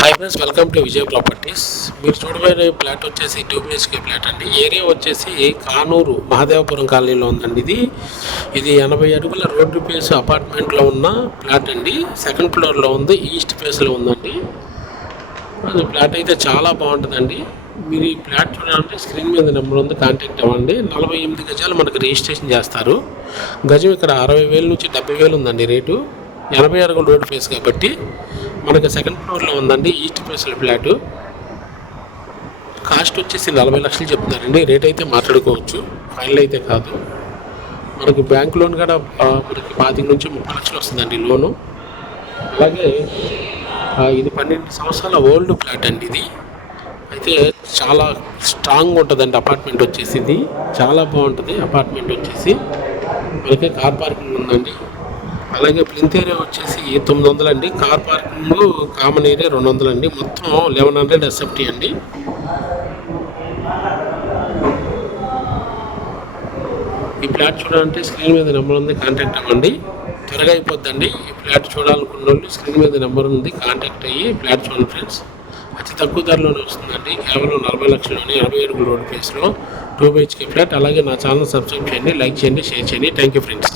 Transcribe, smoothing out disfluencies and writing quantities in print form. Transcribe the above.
Hi friends, welcome to Vijay properties. మీరు చూడబోయే flat వచ్చేసి 2 BHK ఫ్లాట్ అండి. ఏరియా వచ్చేసి కానూరు మహదేవపురం కాలనీలో ఉందండి. ఇది 80 అడుగుల రోడ్డు ఫేస్ అపార్ట్మెంట్లో ఉన్న ఫ్లాట్ అండి. సెకండ్ ఫ్లోర్లో ఉంది, ఈస్ట్ ఫేస్లో ఉందండి. అది ఫ్లాట్ అయితే చాలా బాగుంటుందండి. మీరు ఈ ఫ్లాట్ చూడాలంటే స్క్రీన్ మీద నెంబర్ ఉంది, కాంటాక్ట్ అవ్వండి. 48 గజాలు మనకు రిజిస్ట్రేషన్ చేస్తారు. గజం ఇక్కడ 60,000 నుంచి 70,000 ఉందండి రేటు. 80 అడుగుల రోడ్ ఫేస్ కాబట్టి మనకి సెకండ్ ఫ్లోర్లో ఉందండి, ఈస్ట్ ఫేస్లో ఫ్లాటు. కాస్ట్ వచ్చేసి 40 లక్షలు చెప్తున్నారండి. రేట్ అయితే మాట్లాడుకోవచ్చు, ఫైనల్ అయితే కాదు. మనకి బ్యాంక్ లోన్ కూడా మనకి 25 నుంచి 30 లక్షలు వస్తుందండి లోను. అలాగే ఇది 12 సంవత్సరాల ఓల్డ్ ఫ్లాట్ అండి. ఇది అయితే చాలా స్ట్రాంగ్ ఉంటుందండి. అపార్ట్మెంట్ వచ్చేసి ఇది చాలా బాగుంటుంది. అపార్ట్మెంట్ వచ్చేసి మనకి కార్ పార్కింగ్ ఉందండి. అలాగే ప్లింత్ ఏరియా వచ్చేసి 900 అండి. కార్ పార్కింగ్ కామన్ ఏరియా 200 అండి. మొత్తం 1100 SFT అండి. ఈ ఫ్లాట్ చూడాలంటే స్క్రీన్ మీద నెంబర్ ఉంది, కాంటాక్ట్ అవ్వండి. త్వరగా అయిపోద్దండి. ఈ ఫ్లాట్ చూడాలనుకున్న వాళ్ళు స్క్రీన్ మీద నెంబర్ ఉంది, కాంటాక్ట్ అయ్యి ఫ్లాట్ చూడండి ఫ్రెండ్స్. అతి తక్కువ ధరలోనే వస్తుందండి. కేవలం 40 లక్షల్లోనే 60 అడుగుల రోడ్ ప్లేస్లో 2 BHK ఫ్లాట్. అలాగే నా ఛానల్ సబ్స్క్రైబ్ చేయండి, లైక్ చేయండి, షేర్ చేయండి. Thank you friends.